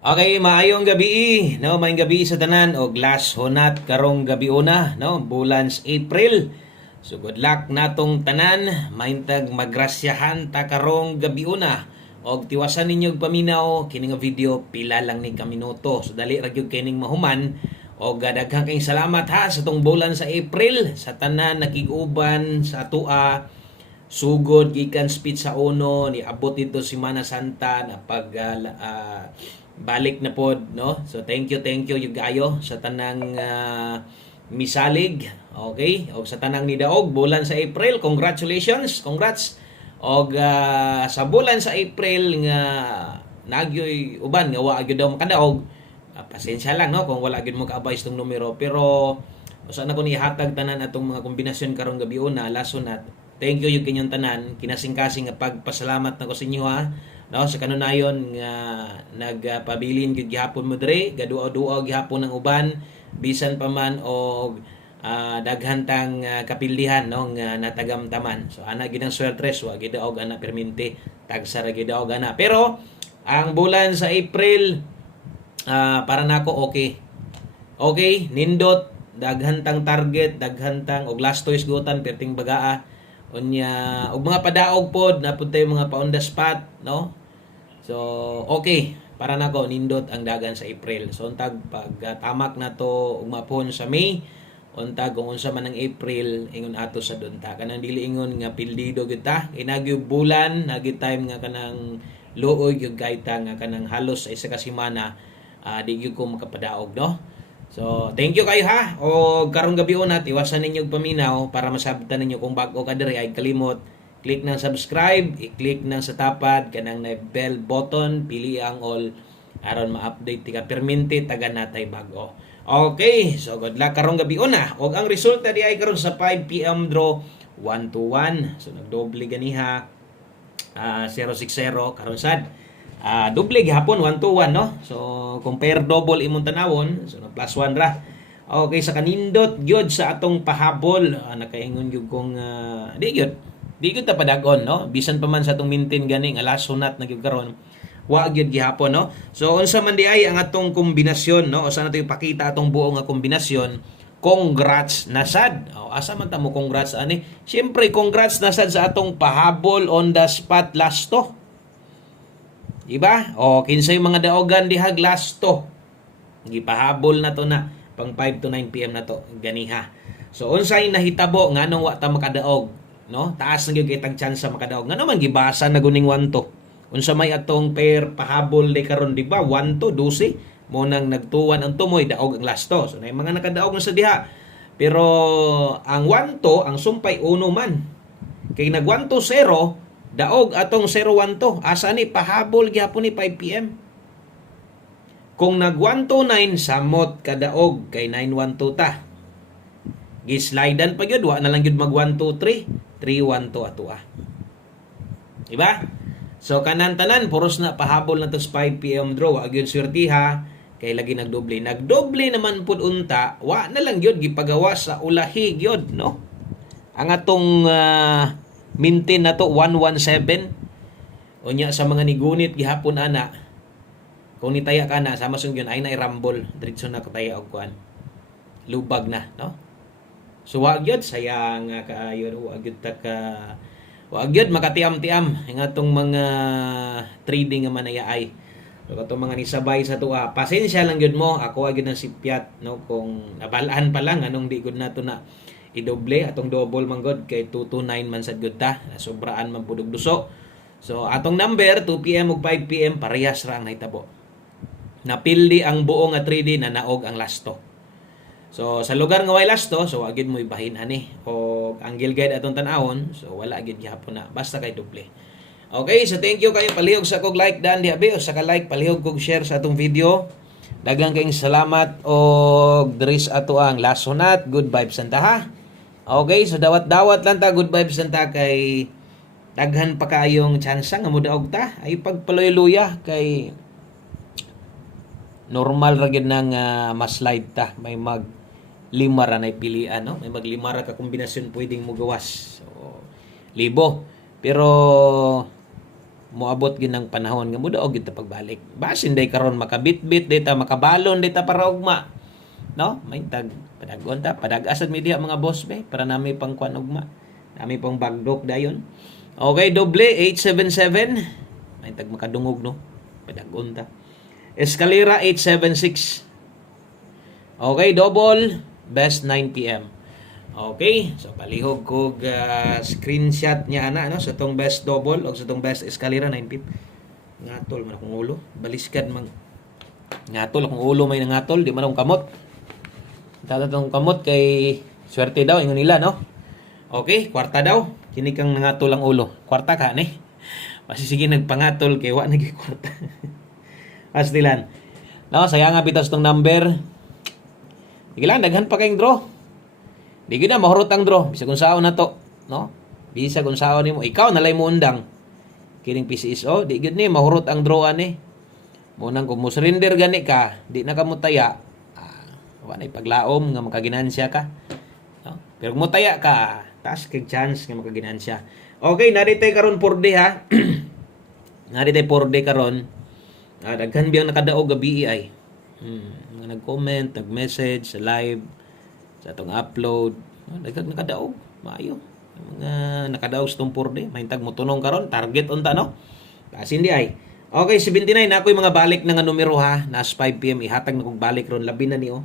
Okay, maayong gabi, no? Maayong gabi sa tanan og last honat karong gabi una, no? Bulan sa April. So good luck natong tanan, mahintag magrasyahan ta karong gabi una. Og tiwasan ninyo og paminaw kini nga video pila lang ni ka minuto. So dali ra gyud kining mahuman. Og daghang kayong salamat ha sa tong bulan sa April sa tanan nakig-uban sa atua sugod gikan speech sa uno ni abot dito Semana Santa na balik na pod, no? So thank you yung gayo sa tanang misalig, okay? O sa tanang nidaog bulan sa April, congratulations, congrats. Og sa bulan sa April nga nagyoy uban nga wa gyud daw makadaog. Pasensya lang, no, kung wala gyud mo kaabay itong numero, pero usa na ko ni hatag tanan atong mga kombinasyon karong gabi una lason at thank you yung kinyong tanan kinasing-kasing nga pagpasalamat na ko sa inyo ha, no, sa kanunayon nga nagpabilin gyud gihapon mo dire gaduaw-duaw gihapon ang uban bisan pa man og daghantang kapildihan, no, nga natagamtaman. So ana gid ang swertres wa gid og ana permente tagsa ra gid og ana, pero ang bulan sa April para nako okay nindot daghantang target daghantang og last choice gutan perting bagaa unya og mga padaog pod na pud tay mga pa on the spot, no. So okay para nako nindot ang dagan sa April. So untag pag tamak na to ug mapon sa May untag kung unsa man ang April ingon ato sa dunta kanang dili ingon nga pildido gyud ta inagyo bulan nagi time nga kanang luoy gyud gaita nga kanang halos sa isa ka semana di gyud ko makapadaog, no. So, thank you kayo ha. O karong gabi una, iwasan ninyo og paminaw para masabtan ninyo kung bago ka diri ay kalimot click ng subscribe, i-click ng sa tapad kanang na bell button, pili ang all aron ma-update ti ka permente taga natay bago. Okay, so good luck karong gabi una. Og ang resulta di ay karon sa 5 PM draw 1 to 1. So nagdoble ganiha 0-6-0 karon sad. Doble gihapon 1 to 1, no. So compare double imong tanawon, so plus 1 ra. Okay, sa kanindot gyud sa atong pahabol, nakaingon gyud kong di gyud ta padagon, no. Bisan pa man sa atong maintain gani nga last sunat na gyud karon. Wa gyud gihapon, no. So unsa man di ay ang atong kombinasyon, no. Usa nato ipakita atong buo nga kombinasyon. Congrats na sad. Asa man ta mo congrats ani? Syempre congrats na sad sa atong pahabol on the spot last to. Diba? Kinsay mga daogan dihag last to. Gipahabol na to na pang 5 to 9 PM na to ganiha. So unsay nahitabo nganong wa ta makadaog, no? Taas na gyud kay tag chance makadaog. Ngano man gibasa na guning 1 to. Unsa may atong pair pahabol di karon, di ba? 1 to 12 mo nang nagtuwan ang tumoy daog ang last to. So nay mga nakadaog na sa diha. Pero ang 1 to ang sumpay uno man. Kay nag 1 to 0 daog atong 0-1 to. Asa ni pahabol gyapon ni 5 PM. Kung nag 1 to 9 samot kadaog kay 9-1 to ta. Gislidean pa gyud wa na lang gyud mag 1 to 3, 3-1 to ato Diba? So kanan tanan puros na pahabol na to sa 5 PM draw. Wa gyud swertiha kay lagi nagdoble. Nagdoble naman pud unta, wa na lang gyud gipagawa sa ulahi gyud, no? Ang atong maintain na to 117 unya sa mga nigunit gihapon ana kung nitaya ka na sama sung yun ay na rumble diretso na kataya og kuan lubag na, no. So wa gyud sayang kaayo wa gyud ta ka wa gyud makatiam-tiam ang atong mga trading nga manayay. So katong mga nisabay sa tuwa pasensya lang gyud mo ako gyud nang sipyat, no, kung nabalaan pa lang anong di gud nato na idoble atong double man god kay 229 man sad gud ta sobraan man pudog duso. So atong number 2 PM ug 5 PM parehas ra ang nahitabo. Napildi ang buo nga 3D na naog ang lasto. So sa lugar nga way lasto, so wa gid mo ibahin ani o ang guide atong tan-awon, so wala gid gyapon na basta kay doble. Okay, so thank you kayo palihog sa kog like dan diabe o sa ka like palihog kog share sa atong video. Daghang kayong salamat og diri sa ato ang last sunat. Good vibes santa ha. Okay, so dawat-dawat lang ta, good vibes lang ta kay daghan pa kayong tsansa nga modaog ta. Ay pagpaluya kay normal ra gyud nang ma-slide ta. May mag lima ra na pilian, no? May mag lima ra ka kombinasyon pwedeng mo gawas. So, libo. Pero moabot gid ng panahon nga mudaog gid ta pagbalik. Basin day karon makabitbit day ta makabalon day ta para ugma. No? May tag padagon ta, padag-asad mi diha mga boss be para nami pang kuan ugma. Nami pang bagdok dayon. Okay, doble 877. May tag makadungog no. Padagon ta. Escalera 876. Okay, double best 9 PM. Okay, so palihog ko screenshot niya ana no sa tong best double o sa tong best escalera 9 pip. Ngatol man akong ulo, baliskad man. Ngatol akong ulo may nangatol, di man akong kamot. Tatatong kamot kay swerte daw ingon nila no. Okay, kwarta daw. Kini kang nangatol ang ulo. Kwarta ka ni. Kasi sige nagpangatol kay wa nagi kwarta. Astilan. No, sayang nga bitas tong number. Sige lang, daghan pa kayong draw. Di gid na mahurot ang draw. Bisag unsaon na to, no? Bisag unsaon nimo, ikaw nalay mo undang. Kining PCSO, di gid ni mahurot ang draw ani. Munang kung mo surrender gani ka, di na ka mutaya. Wa na paglaom nga makaginansya ka. No? Pero kung mutaya ka, taas kay chance nga makaginansya. Okay, naritay karon 4D ha. Naritay 4D karon. Daghan biyang nakadaog gabi ay. Mga nag-comment, nag-message sa live, sa atong upload, nakadaog, maayo. Mga nakadaog sa itong 4D, mahintag mo tunong karon, target unta no? Kasi hindi ay. Okay, 79 na ako'y mga balik na nga numero ha, nas 5 PM, ihatag na kong balik ron, labi na niyo.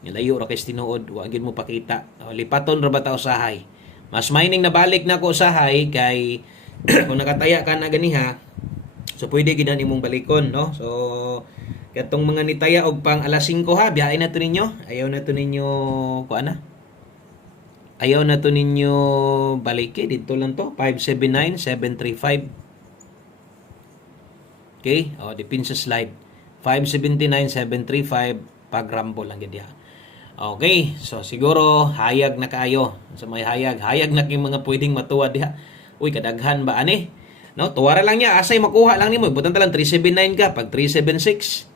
Nilayo ra kay tinuod, wagin mo pakita. Lipaton ra ba ta usahay? Mas mining na balik na ko usahay kay kung nakataya ka na ganiha, so pwede ginan imong balikon, no? So katong mga nitaya og pang alas 5 ha, biyahe na to ninyo. Ayaw na to ninyo kuana. Ayaw na to ninyo balike dito lang to 579-735. Okay? O dipin sa slide. 579-735 pag rumble lang gid. Okay, so siguro hayag na kaayo. Sa may hayag na kay mga pwedeng matuwa diha. Uy, kadaghan ba ani? No, tuwara lang niya, asay makuha lang nimo. Butan ta lang 379 ka pag 376.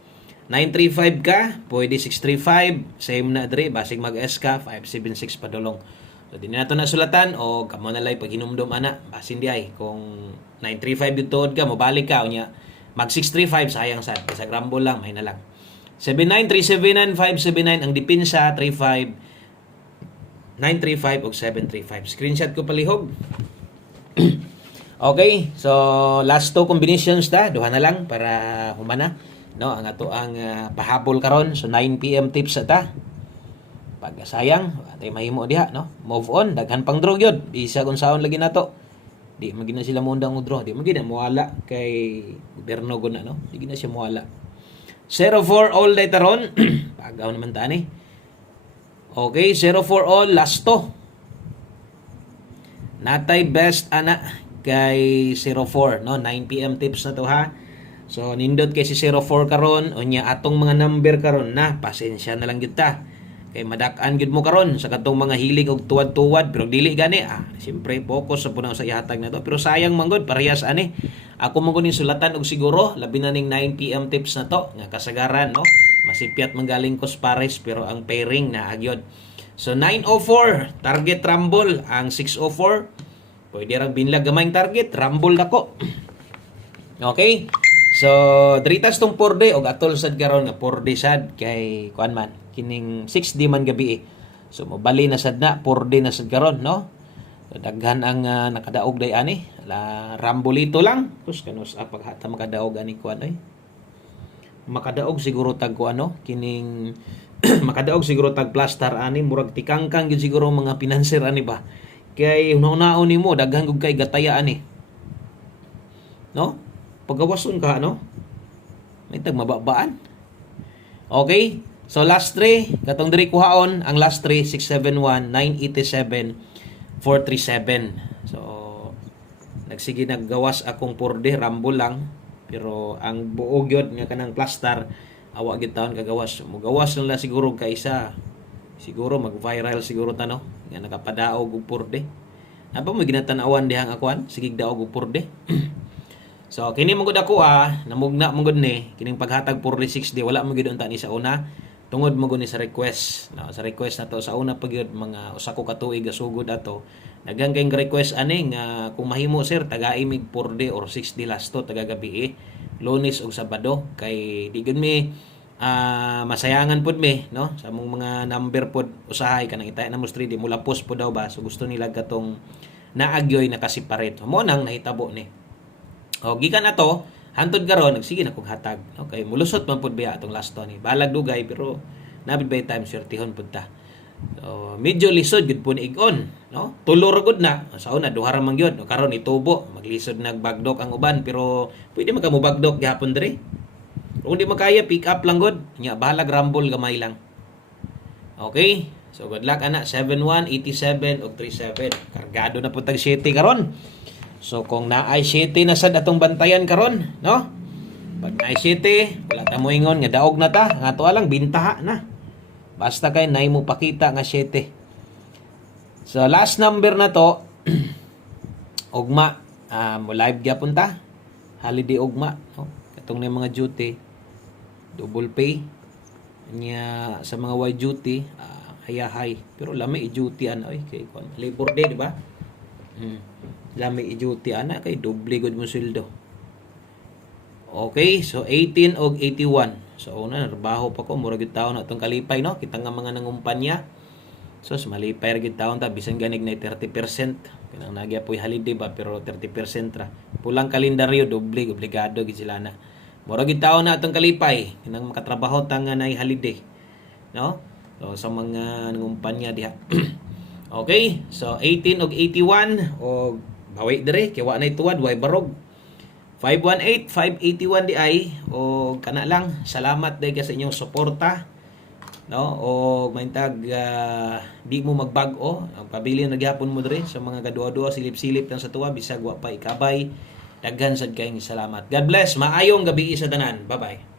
935 ka, pwede 635, same na dre, basig mag-S ka, 576 padulong. So, di na ito nasulatan, o kamo na lang pag hinumdum ana, basin di ay, kung 935 yung tuod ka, mabalik ka, o niya, mag 635, sayang sad, sa grumble lang, may na lang. 79, 379, 579, ang dipinsa, 35, 935, o 735. Screenshot ko palihog. Okay, so last two combinations ta, duha na lang para humana. No, ang ato ang pahabol karon, so 9 PM tips ata. Pag sayang, atay mahimo diha, no? Move on, daghan pang draw gyud. Bisa kung saon lagi nato. Di magina sila mundang og draw, di magina muwala kay gobyerno guna, no? Di gina siya muwala. 0-4 all day taron. Pagaw naman ta ni. Okay, 0-4 all last to. Natay best ana kay 0-4, no? 9 PM tips na to ha. So nindot kay si 04 karon unya atong mga number karon na pasensya na lang gyud ta. Kay madak-an gyud mo karon sa katong mga hilig og tuwad-tuwad pero dili gani siyempre focus sa punaw sa ihatag na to pero sayang manggod parehas ani. Ako man ni sulatan og siguro labi na ning 9 PM tips na to nga kasagaran no. Masipyat manggaling Cospares pero ang pairing na agyod. So 904 target rumble ang 604 pwede ra binlag gamayng target rumble dako. Okay? So, dritas tong 4D og atol sad karon nga 4D sad kay kuan man kining 6D man gabi. So, mobali na sad na 4D na sad karon no. So, daghan ang nakadaog day ani. La rambolito lang. Kus kanus paghata makadaog ani kuan ay. Makadaog siguro tag kuan no kining makadaog siguro tag plaster ani murag tikangkang gyud siguro mga pinanser ani ba. Kay una-unaon nimo daghan gud kay gataya ani. No? Pagawason ka, no? May tag mababaan. Okay? So, last 3. Katong diri kuhaon. Ang last 3, 671, 987, 437. So, nagsige naggawas akong 4D. Rumble lang. Pero, ang buog yun nga kanang plaster, awa gid taon kagawas. Mugawas lang siguro ka isa. Siguro, mag-viral siguro ta, no? Nga nakapadaog og 4D. Apa mo ginatanawan dihang akuan? Sigig daog og 4D. So kini mong gud ako namugna mong gud ni kining paghatag 46D wala mo gid unta ni sa una tungod mo guni sa request. No, sa request na to sa una pa gyud mga usa ko ka tuig gasugod ato. Daghang kayong request ani nga kung mahimo sir taga-imig 4 day or 6 day lasto taga gabi Lunes ug Sabado kay di gud mi masayangan pud mi no sa among mga number pud usahay kanang itay na mo 3D mula post po daw ba so gusto nila katong naagyoy nakasiparate mo nang nahitabo ni o gikan ato hantod karon nagsige na kog hatag okay mulusot man pud biya atong lasto ni balag dugay pero nabid by time swertihon pud ta so medyo lisod gud po ni igon no tulor gud na sa una duha ra man gyud karon itubo maglisod nagbagdok ang uban pero pwede man ka mo bagdok gihapon diri kung di makaya, pick up lang god. Nya, bahalag rumble gamay lang. Okay? So, good luck, ana. 71, 87, o 37. Kargado na po tag 7 karon. So, kung naay 7 na sad atong bantayan karon, no? Pag naay 7, wala ta mo ingon nga daog na ta. Nga to lang, bintaha na. Basta kay naay mo pakita nga 7. So, last number na to, ugma. Mo live gyapon ta. Holiday ugma. No? Katong na mga duty. Double pay niya sa mga white duty hayahay pero lami i-duty ana oy kay kon labor day di ba lami i-duty ana kay doble gud mo sweldo okay so 18 og 81 so una trabaho pa ko mura gyud taon atong kalipay no kita nga mga nangumpanya so malipay ra gyud taon ta bisan ganig na 30% kanang nagya poy holiday ba pero 30% ra pulang kalendaryo doble obligado gid sila na mura gid taon na atong kalipay kinang makatrabaho ta nga nay holiday no so sa mga nangumpanya diha okay so 18 og 81 og bawi dire kay wa nay tuwad way barog 518 581 di ay o kana lang salamat day ka sa inyong suporta no o maintag di mo magbag-o ang pabili na gyapon mo dire sa mga gaduha-duha silip-silip lang sa tuwa bisag wa pa ikabay daghan sad kayong salamat. God bless. Maayong gabi sa tanan. Bye-bye.